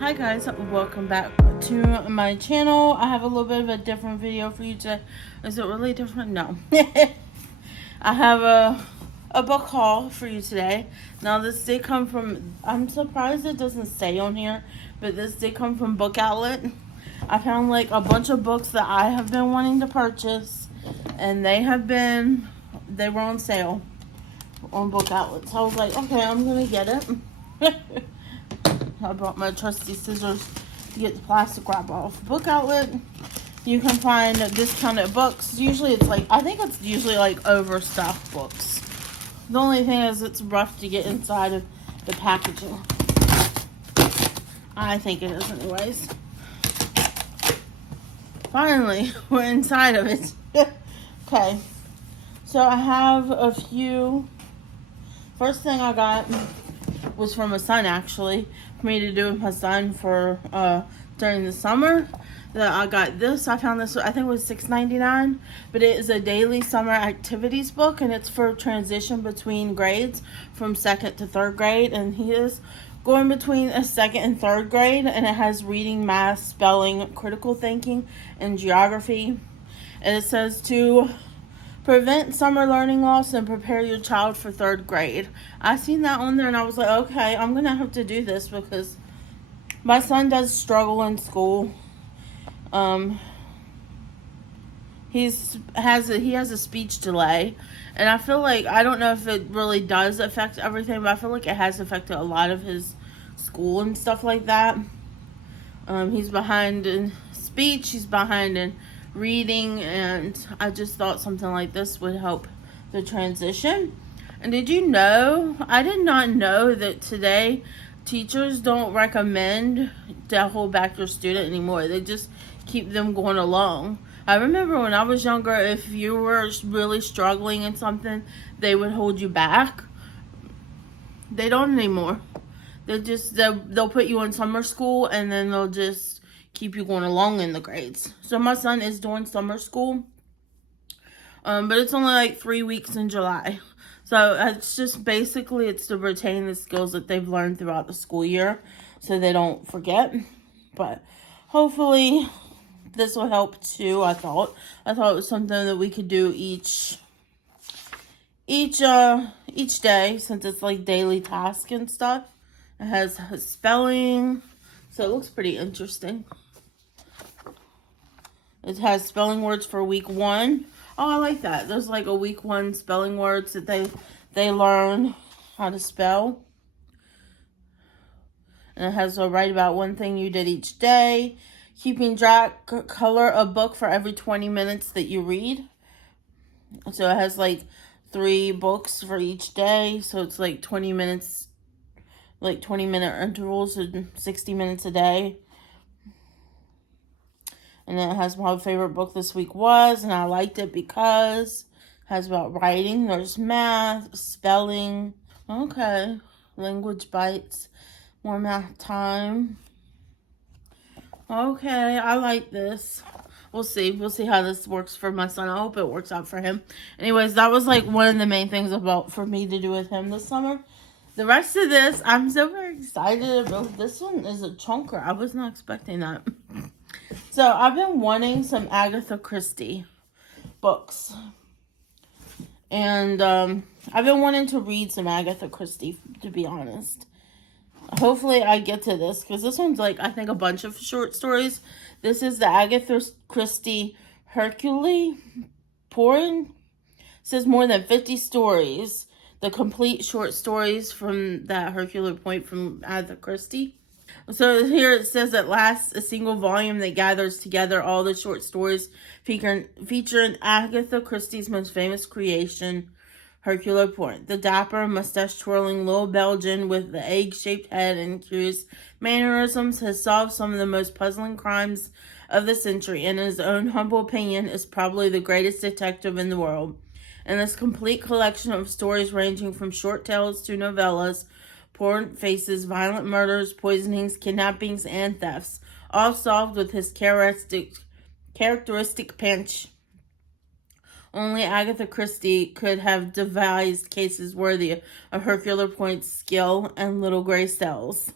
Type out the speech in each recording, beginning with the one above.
Hi guys, welcome back to my channel. I have a little bit of a different video for you today. Is it really different? No. I have a book haul for you today. Now this did come from, I'm surprised it doesn't say on here, but this did come from BookOutlet. I found like a bunch of books that I have been wanting to purchase, and they were on sale on BookOutlet. So I was like, okay, I'm gonna get it. I brought my trusty scissors to get the plastic wrap off. BookOutlet, you can find discounted books. Usually it's like, I think it's usually like overstocked books. The only thing is it's rough to get inside of the packaging. I think it is anyways. Finally, we're inside of it. Okay, so I have a few. First thing I got was from my son, actually, for me to do with my son for during the summer. That I got this. I found this, I think it was $6.99, but it is a daily summer activities book, and it's for transition between grades from 2nd to 3rd grade, and he is going between a 2nd and 3rd grade, and it has reading, math, spelling, critical thinking, and geography. And it says to prevent summer learning loss and prepare your child for 3rd grade. I seen that on there and I was like, okay, I'm gonna have to do this because my son does struggle in school. He has a speech delay, and I feel like, I don't know if it really does affect everything, but I feel like it has affected a lot of his school and stuff like that. He's behind in speech, he's behind in reading, and I just thought something like this would help the transition. And did you know, I did not know that today teachers don't recommend to hold back your student anymore. They just keep them going along. I remember when I was younger, if you were really struggling in something, they would hold you back. They don't anymore. They'll put you in summer school, and then they'll just keep you going along in the grades. So my son is doing summer school, but it's only like 3 weeks in July. So it's just basically, it's to retain the skills that they've learned throughout the school year so they don't forget. But hopefully this will help too. I thought it was something that we could do each day, since it's like daily task and stuff. It has spelling, so it looks pretty interesting. It has spelling words for week 1. Oh, I like that. There's like a week 1 spelling words that they learn how to spell. And it has to write about one thing you did each day. Keeping track, color a book for every 20 minutes that you read. So it has like 3 books for each day. So it's like 20 minutes, like 20-minute intervals, and 60 minutes a day. And then it has my favorite book this week was, and I liked it because it has about writing. There's math, spelling. Okay. Language bites. More math time. Okay, I like this. We'll see. We'll see how this works for my son. I hope it works out for him. Anyways, that was like one of the main things for me to do with him this summer. The rest of this, I'm so very excited about. This one is a chunker. I was not expecting that. So I've been wanting some Agatha Christie books. And I've been wanting to read some Agatha Christie, to be honest. Hopefully I get to this, because this one's like, I think, a bunch of short stories. This is the Agatha Christie Hercule Poirot. It says more than 50 stories. The complete short stories from that Hercule Poirot from Agatha Christie. So here it says, at last, a single volume that gathers together all the short stories featuring Agatha Christie's most famous creation, Hercule Poirot. The dapper, mustache-twirling little Belgian with the egg-shaped head and curious mannerisms has solved some of the most puzzling crimes of the century, and in his own humble opinion is probably the greatest detective in the world. In this complete collection of stories ranging from short tales to novellas, Poirot faces violent murders, poisonings, kidnappings, and thefts, all solved with his characteristic pinch. Only Agatha Christie could have devised cases worthy of Hercule Poirot's skill and little gray cells.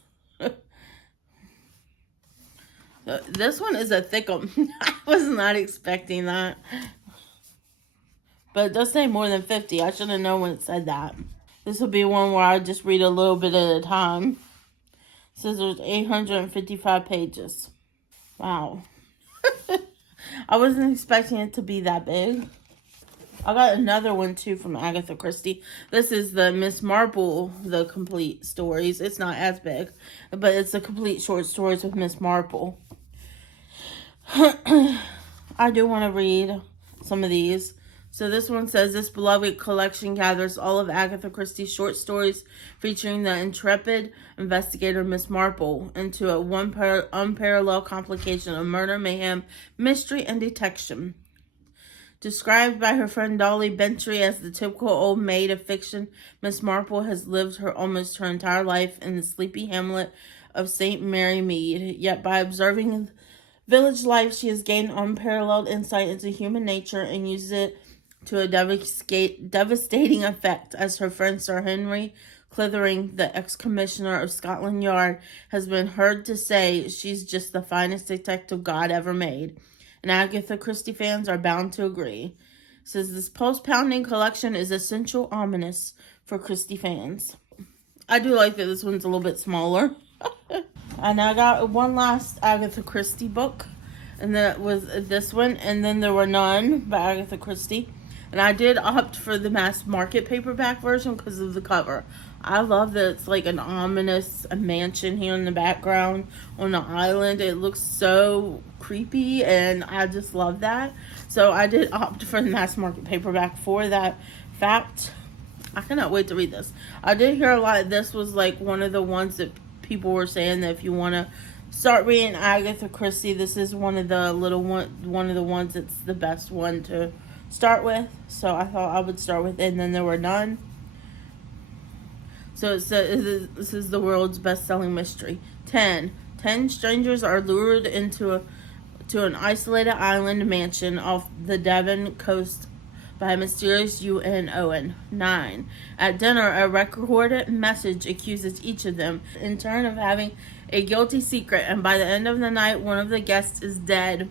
This one is a thick one. I was not expecting that. But it does say more than 50. I should have known when it said that. This will be one where I just read a little bit at a time. It says there's 855 pages. Wow. I wasn't expecting it to be that big. I got another one too from Agatha Christie. This is the Miss Marple, the complete stories. It's not as big, but it's the complete short stories with Miss Marple. I do want to read some of these. So this one says, this beloved collection gathers all of Agatha Christie's short stories featuring the intrepid investigator Miss Marple into a unparalleled complication of murder, mayhem, mystery, and detection. Described by her friend Dolly Bentry as the typical old maid of fiction, Miss Marple has lived almost her entire life in the sleepy hamlet of St. Mary Mead. Yet by observing village life, she has gained unparalleled insight into human nature and uses it to a devastating effect, as her friend Sir Henry Clithering, the ex-commissioner of Scotland Yard, has been heard to say she's just the finest detective God ever made. And Agatha Christie fans are bound to agree. It says this post-pounding collection is essential ominous for Christie fans. I do like that this one's a little bit smaller. And I got one last Agatha Christie book, and that was this one, and then there were none by Agatha Christie. And I did opt for the mass market paperback version because of the cover. I love that it's like an ominous mansion here in the background on the island. It looks so creepy, and I just love that. So I did opt for the mass market paperback for that fact. I cannot wait to read this. I did hear a lot. This was like one of the ones that people were saying that if you want to start reading Agatha Christie, this is one of the ones that's the best one to start with. So I thought I would start with it, and then there were none. So it says this is the world's best-selling mystery. 10 strangers are lured to an isolated island mansion off the Devon coast by a mysterious UN Owen. 9. At dinner, a recorded message accuses each of them in turn of having a guilty secret, and by the end of the night, one of the guests is dead.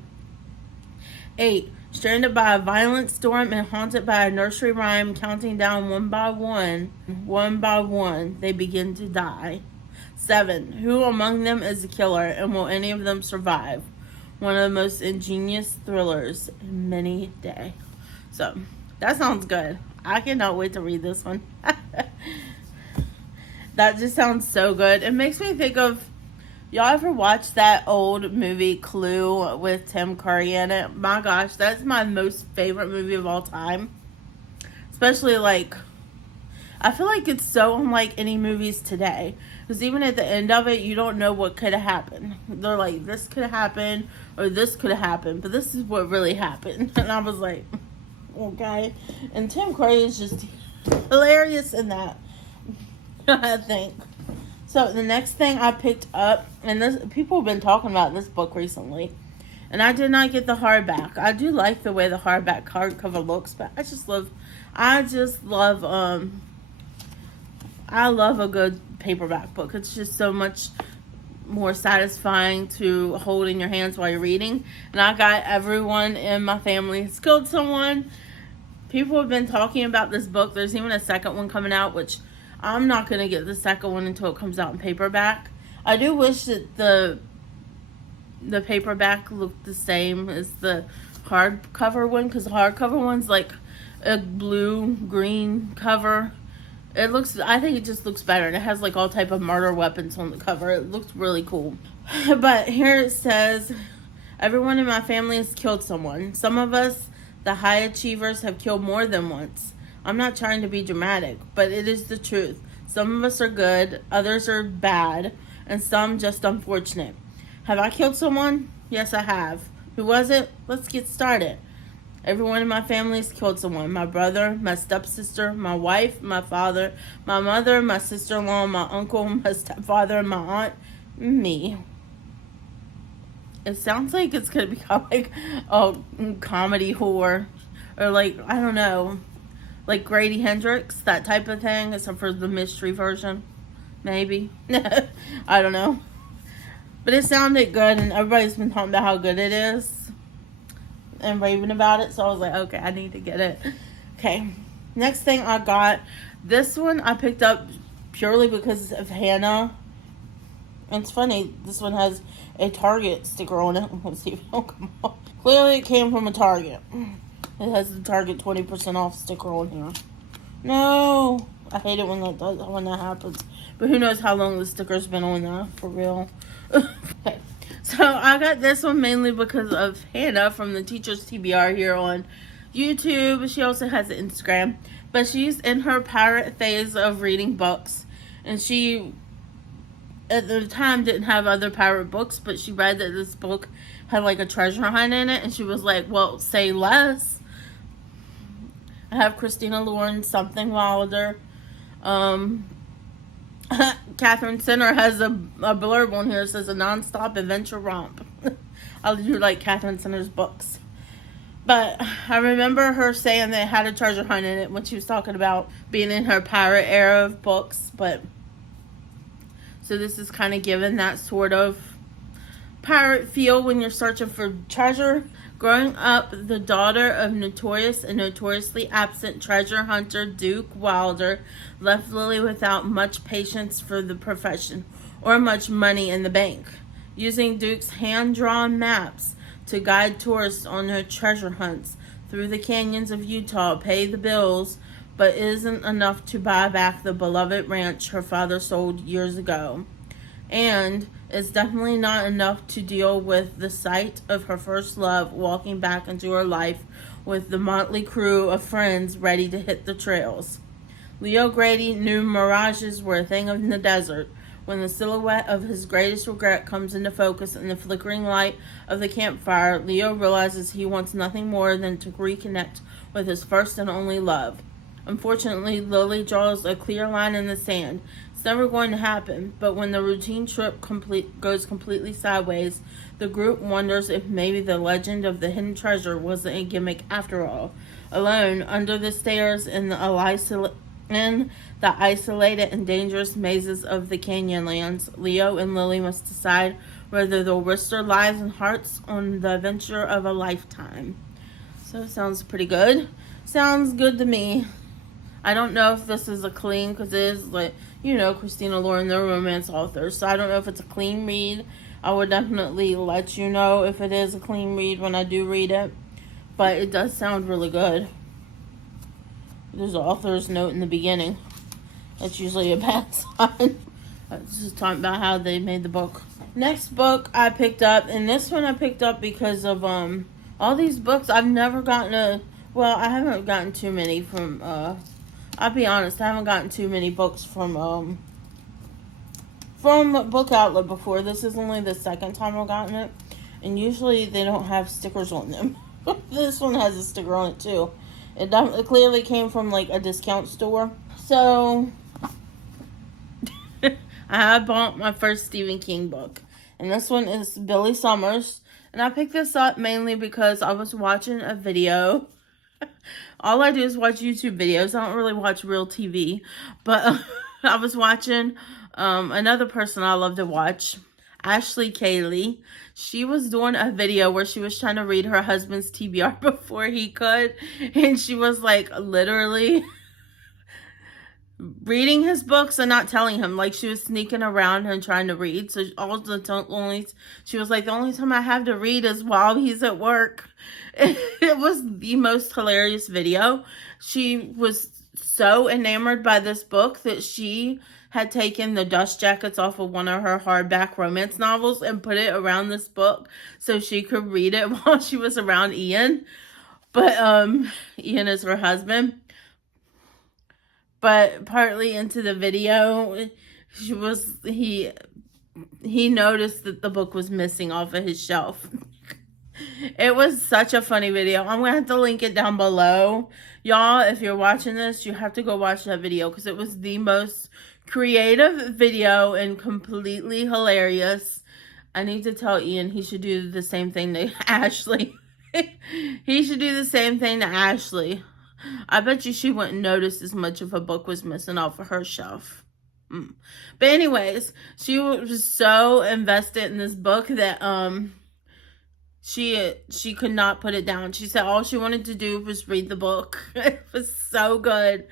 8. Stranded by a violent storm and haunted by a nursery rhyme counting down one by one, they begin to die. 7. Who among them is the killer, and will any of them survive? One of the most ingenious thrillers in many days. So, that sounds good. I cannot wait to read this one. That just sounds so good. It makes me think of, y'all ever watch that old movie Clue with Tim Curry in it? My gosh, that's my most favorite movie of all time. Especially like, I feel like it's so unlike any movies today. Because even at the end of it, you don't know what could have happened. They're like, this could have happened, or this could have happened, but this is what really happened. And I was like, okay. And Tim Curry is just hilarious in that, I think. So the next thing I picked up, and this, people have been talking about this book recently, and I did not get the hardback. I do like the way the hardcover looks, but I love a good paperback book. It's just so much more satisfying to hold in your hands while you're reading. And I got everyone in my family has killed someone. People have been talking about this book. There's even a second one coming out, which I'm not going to get the second one until it comes out in paperback. I do wish that the paperback looked the same as the hardcover one, because the hardcover one's like a blue-green cover. I think it just looks better, and it has like all type of murder weapons on the cover. It looks really cool. But here it says, everyone in my family has killed someone. Some of us, the high achievers, have killed more than once. I'm not trying to be dramatic, but it is the truth. Some of us are good, others are bad, and some just unfortunate. Have I killed someone? Yes, I have. Who was it? Let's get started. Everyone in my family has killed someone. My brother, my stepsister, my wife, my father, my mother, my sister-in-law, my uncle, my stepfather, and my aunt, me. It sounds like it's going to become like a comedy horror, or like, I don't know, like Grady Hendrix, that type of thing, except for the mystery version. Maybe. I don't know. But it sounded good, and everybody's been talking about how good it is and raving about it. So I was like, okay, I need to get it. Okay, next thing I got, this one I picked up purely because of Hannah. And it's funny, this one has a Target sticker on it. Let's see if it'll come off. Clearly it came from a Target. It has the Target 20% off sticker on here. No, I hate it when that happens. But who knows how long the sticker's been on there, for real. Okay, so I got this one mainly because of Hannah from the Teacher's TBR here on YouTube. She also has an Instagram. But she's in her pirate phase of reading books. And she, at the time, didn't have other pirate books, but she read that this book had like a treasure hunt in it. And she was like, well, say less. I have Christina Lauren, Something Wilder. Catherine Center has a blurb on here that says a non-stop adventure romp. I do like Catherine Center's books. But I remember her saying that it had a treasure hunt in it when she was talking about being in her pirate era of books. But so this is kind of given that sort of pirate feel when you're searching for treasure. Growing up the daughter of notorious and notoriously absent treasure hunter Duke Wilder left Lily without much patience for the profession or much money in the bank. Using Duke's hand-drawn maps to guide tourists on their treasure hunts through the canyons of Utah pay the bills, but isn't enough to buy back the beloved ranch her father sold years ago. And it's definitely not enough to deal with the sight of her first love walking back into her life with the motley crew of friends ready to hit the trails. Leo Grady knew mirages were a thing in the desert. When the silhouette of his greatest regret comes into focus in the flickering light of the campfire, Leo realizes he wants nothing more than to reconnect with his first and only love. Unfortunately, Lily draws a clear line in the sand. It's never going to happen, but when the routine trip goes completely sideways, the group wonders if maybe the legend of the hidden treasure wasn't a gimmick after all. Alone, under the stairs in the isolated and dangerous mazes of the Canyonlands, Leo and Lily must decide whether they'll risk their lives and hearts on the adventure of a lifetime. So it sounds pretty good. Sounds good to me. I don't know if this is a clean, because it is, like, you know, Christina Lauren, they're romance authors, so I don't know if it's a clean read. I would definitely let you know if it is a clean read when I do read it, but it does sound really good. There's an author's note in the beginning. That's usually a bad sign. This is talking about how they made the book. Next book I picked up, and this one I picked up because of all these books I've never gotten I haven't gotten too many from I'll be honest, I haven't gotten too many books from Book Outlet before. This is only the second time I've gotten it, and usually they don't have stickers on them. This one has a sticker on it too. It clearly came from like a discount store. So I bought my first Stephen King book, and this one is Billy Summers. And I picked this up mainly because I was watching a video. All I do is watch YouTube videos. I don't really watch real TV. But I was watching another person I love to watch, Ashley Cayley. She was doing a video where she was trying to read her husband's TBR before he could. And she was like literally reading his books and not telling him. Like, she was sneaking around and trying to read. So she was like, the only time I have to read is while he's at work. It was the most hilarious video. She was so enamored by this book that she had taken the dust jackets off of one of her hardback romance novels and put it around this book so she could read it while she was around Ian. But Ian is her husband. But partly into the video, he noticed that the book was missing off of his shelf. It was such a funny video. I'm going to have to link it down below. Y'all, if you're watching this, you have to go watch that video because it was the most creative video and completely hilarious. I need to tell Ian he should do the same thing to Ashley. He should do the same thing to Ashley. I bet you she wouldn't notice as much if a book was missing off of her shelf. But anyways, she was so invested in this book that she could not put it down. She said all she wanted to do was read the book. It was so good.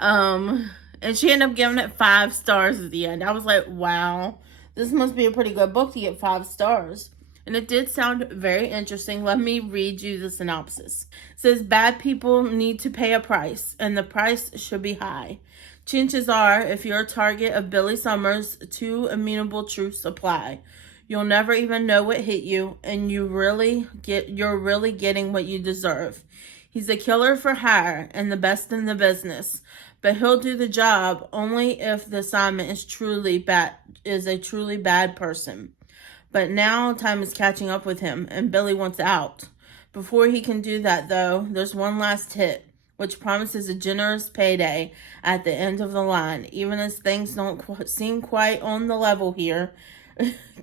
And she ended up giving it 5 stars at the end. I was like, wow, this must be a pretty good book to get 5 stars. And it did sound very interesting. Let me read you the synopsis. It says, bad people need to pay a price, and the price should be high. Chances are, if you're a target of Billy Summers' 2 amenable truths apply. You'll never even know what hit you, and you're really getting what you deserve. He's a killer for hire and the best in the business, but he'll do the job only if the assignment is a truly bad person. But now time is catching up with him, and Billy wants out. Before he can do that, though, there's one last hit, which promises a generous payday at the end of the line, even as things don't seem quite on the level here.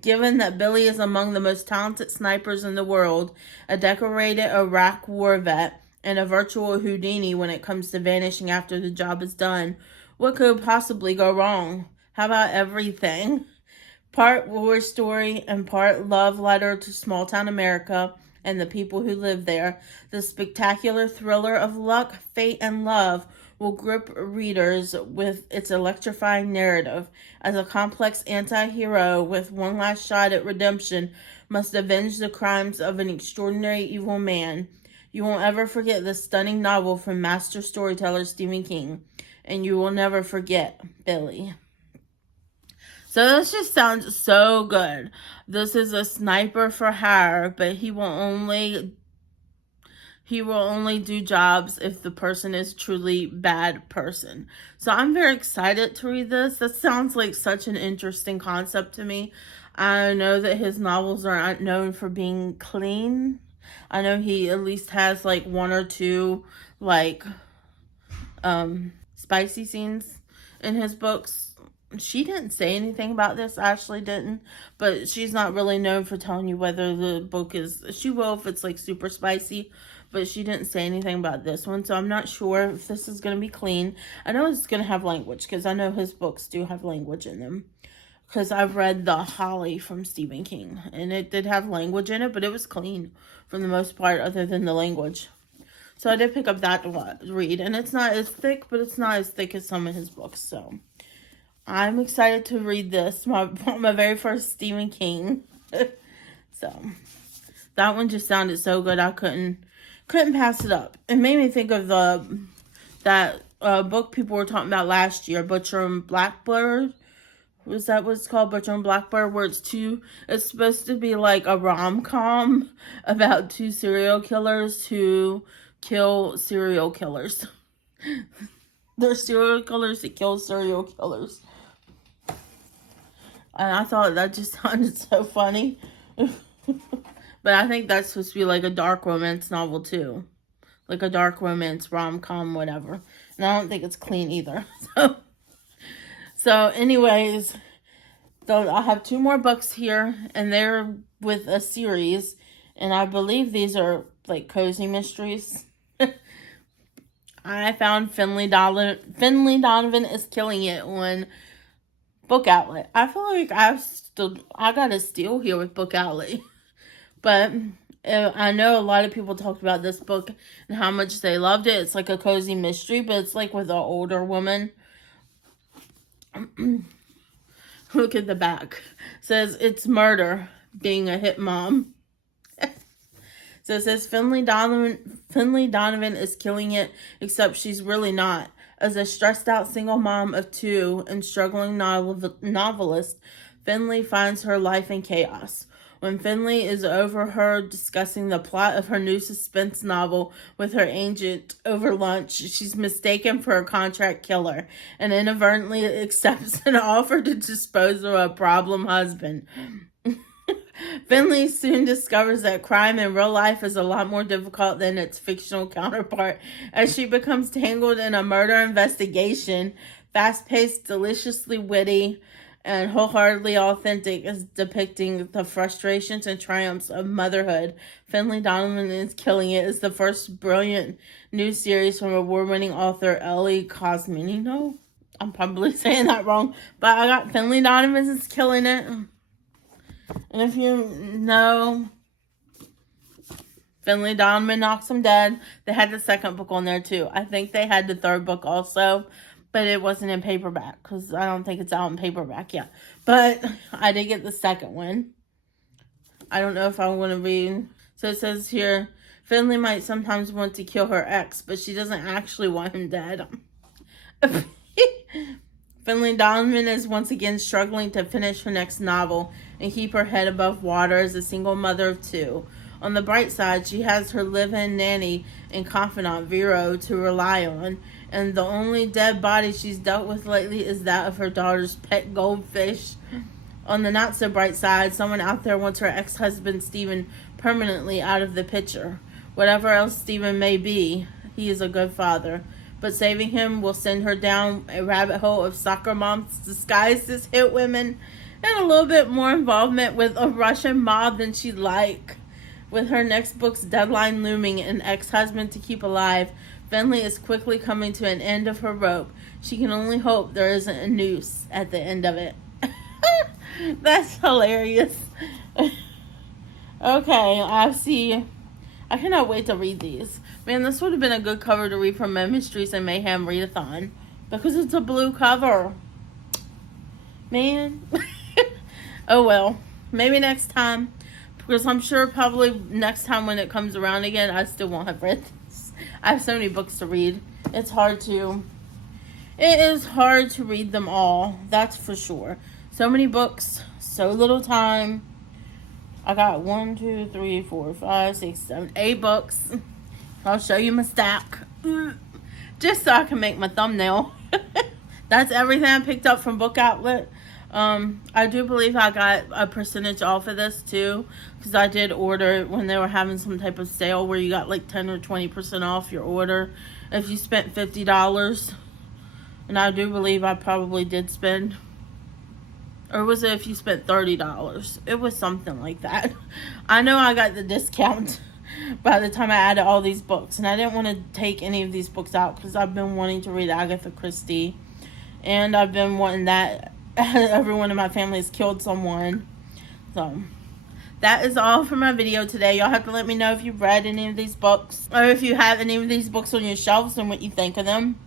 Given that Billy is among the most talented snipers in the world, a decorated Iraq war vet, and a virtual Houdini when it comes to vanishing after the job is done, what could possibly go wrong? How about everything? Part war story and part love letter to small town America and the people who live there, the spectacular thriller of luck, fate, and love will grip readers with its electrifying narrative as a complex anti-hero with one last shot at redemption must avenge the crimes of an extraordinary evil man. You won't ever forget this stunning novel from master storyteller Stephen King, and you will never forget Billy. So this just sounds so good. This is a sniper for hire, but he will only do jobs if the person is truly bad person. So I'm very excited to read this. That sounds like such an interesting concept to me. I know that his novels aren't known for being clean. I know he at least has like 1 or 2 like spicy scenes in his books. She didn't say anything about this. Ashley didn't, but she's not really known for telling you whether the book is, she will if it's like super spicy, but she didn't say anything about this one, so I'm not sure if this is going to be clean. I know it's going to have language, because I know his books do have language in them, because I've read The Holly from Stephen King, and it did have language in it, but it was clean for the most part, other than the language. So I did pick up that to read, and it's not as thick, but it's not as thick as some of his books, so I'm excited to read this, my very first Stephen King. So that one just sounded so good, I couldn't pass it up. It made me think of that book people were talking about last year, Butcher and Blackbird. Was that what it's called, Butcher and Blackbird? Where it's supposed to be like a rom-com about 2 serial killers who kill serial killers. They're serial killers that kill serial killers. And I thought that just sounded so funny. But I think that's supposed to be like a dark romance novel too. Like a dark romance, rom-com, whatever. And I don't think it's clean either. So anyways, I have 2 more books here. And they're with a series. And I believe these are like cozy mysteries. I found Finley Donovan is Killing It on BookOutlet. I feel like I got a steal here with BookOutlet. But I know a lot of people talked about this book and how much they loved it. It's like a cozy mystery, but it's like with an older woman. Look at the back. It says it's murder, being a hit mom. So it says Finley Donovan is killing it, except she's really not. As a stressed out single mom of 2 and struggling novelist, Finley finds her life in chaos. When Finley is overheard discussing the plot of her new suspense novel with her agent over lunch, she's mistaken for a contract killer and inadvertently accepts an offer to dispose of a problem husband. Finley soon discovers that crime in real life is a lot more difficult than its fictional counterpart as she becomes tangled in a murder investigation. Fast-paced, deliciously witty, and wholeheartedly authentic as depicting the frustrations and triumphs of motherhood. Finley Donovan is Killing It is the first brilliant new series from award-winning author Ellie Cosmino. I'm probably saying that wrong, but I got Finley Donovan's is killing it. And if you know, Finley Donovan Knocks Him Dead, they had the second book on there too. I think they had the third book also, but it wasn't in paperback because I don't think it's out in paperback yet. But I did get the second one. I don't know if I want to read. So it says here, Finley might sometimes want to kill her ex, but she doesn't actually want him dead. Finley Donovan is once again struggling to finish her next novel and keep her head above water as a single mother of two. On the bright side, she has her live-in nanny and confidant, Vero, to rely on, and the only dead body she's dealt with lately is that of her daughter's pet goldfish. On the not-so-bright side, someone out there wants her ex-husband, Stephen, permanently out of the picture. Whatever else Stephen may be, he is a good father. But saving him will send her down a rabbit hole of soccer moms disguised as hit women and a little bit more involvement with a Russian mob than she'd like. With her next book's deadline looming and ex-husband to keep alive, Finley is quickly coming to an end of her rope. She can only hope there isn't a noose at the end of it. That's hilarious. Okay, I cannot wait to read these. Man, this would have been a good cover to read from Mysteries and Mayhem Readathon. Because it's a blue cover. Man. Oh well. Maybe next time. Because I'm sure probably next time when it comes around again, I still won't have read this. I have so many books to read. It is hard to read them all. That's for sure. So many books. So little time. I got 1, 2, 3, 4, 5, 6, 7, 8 books. I'll show you my stack. Just so I can make my thumbnail. That's everything I picked up from BookOutlet. I do believe I got a percentage off of this too. Because I did order it when they were having some type of sale where you got like 10 or 20% off your order. If you spent $50. And I do believe I probably did spend... Or was it if you spent $30? It was something like that. I know I got the discount by the time I added all these books. And I didn't want to take any of these books out because I've been wanting to read Agatha Christie. And I've been wanting that. Everyone in my family has killed someone. So, that is all for my video today. Y'all have to let me know if you've read any of these books. Or if you have any of these books on your shelves and what you think of them.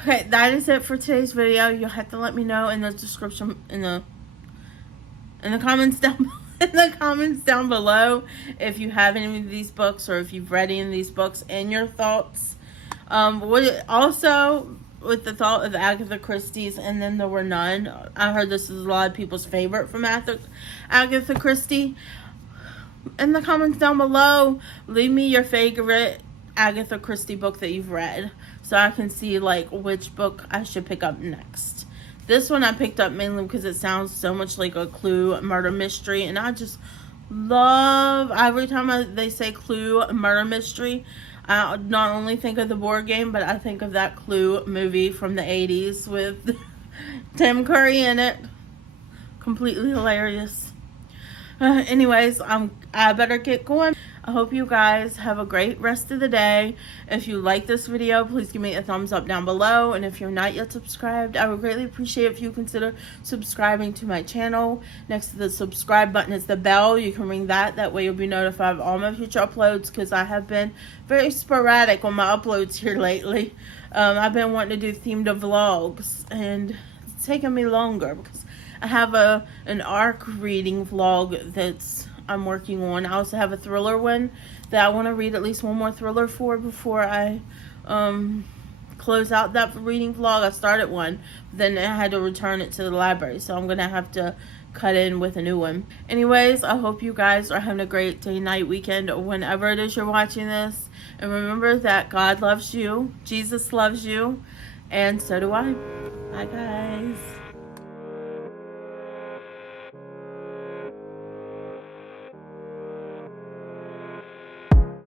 Okay, that is it for today's video. You'll have to let me know in the description, in the comments down below if you have any of these books or if you've read any of these books and your thoughts. Also, with the thought of Agatha Christie's And Then There Were None, I heard this is a lot of people's favorite from Agatha Christie. In the comments down below, leave me your favorite Agatha Christie book that you've read. So I can see like which book I should pick up next. This one I picked up mainly because it sounds so much like a Clue murder mystery. And I just love, every time they say Clue murder mystery, I not only think of the board game, but I think of that Clue movie from the 80s with Tim Curry in it. Completely hilarious. Anyways, I better get going. I hope you guys have a great rest of the day. If you like this video, please give me a thumbs up down below. And if you're not yet subscribed, I would greatly appreciate if you consider subscribing to my channel. Next to the subscribe button is the bell. You can ring that. That way you'll be notified of all my future uploads because I have been very sporadic on my uploads here lately. I've been wanting to do themed vlogs and it's taken me longer because I have an ARC reading vlog that's I'm working on. I also have a thriller one that I want to read at least one more thriller for before I close out that reading vlog. I started one, then I had to return it to the library, so I'm gonna have to cut in with a new one. Anyways, I hope you guys are having a great day, night, weekend, or whenever it is you're watching this. And remember that God loves you, Jesus loves you, and so do I. Bye guys.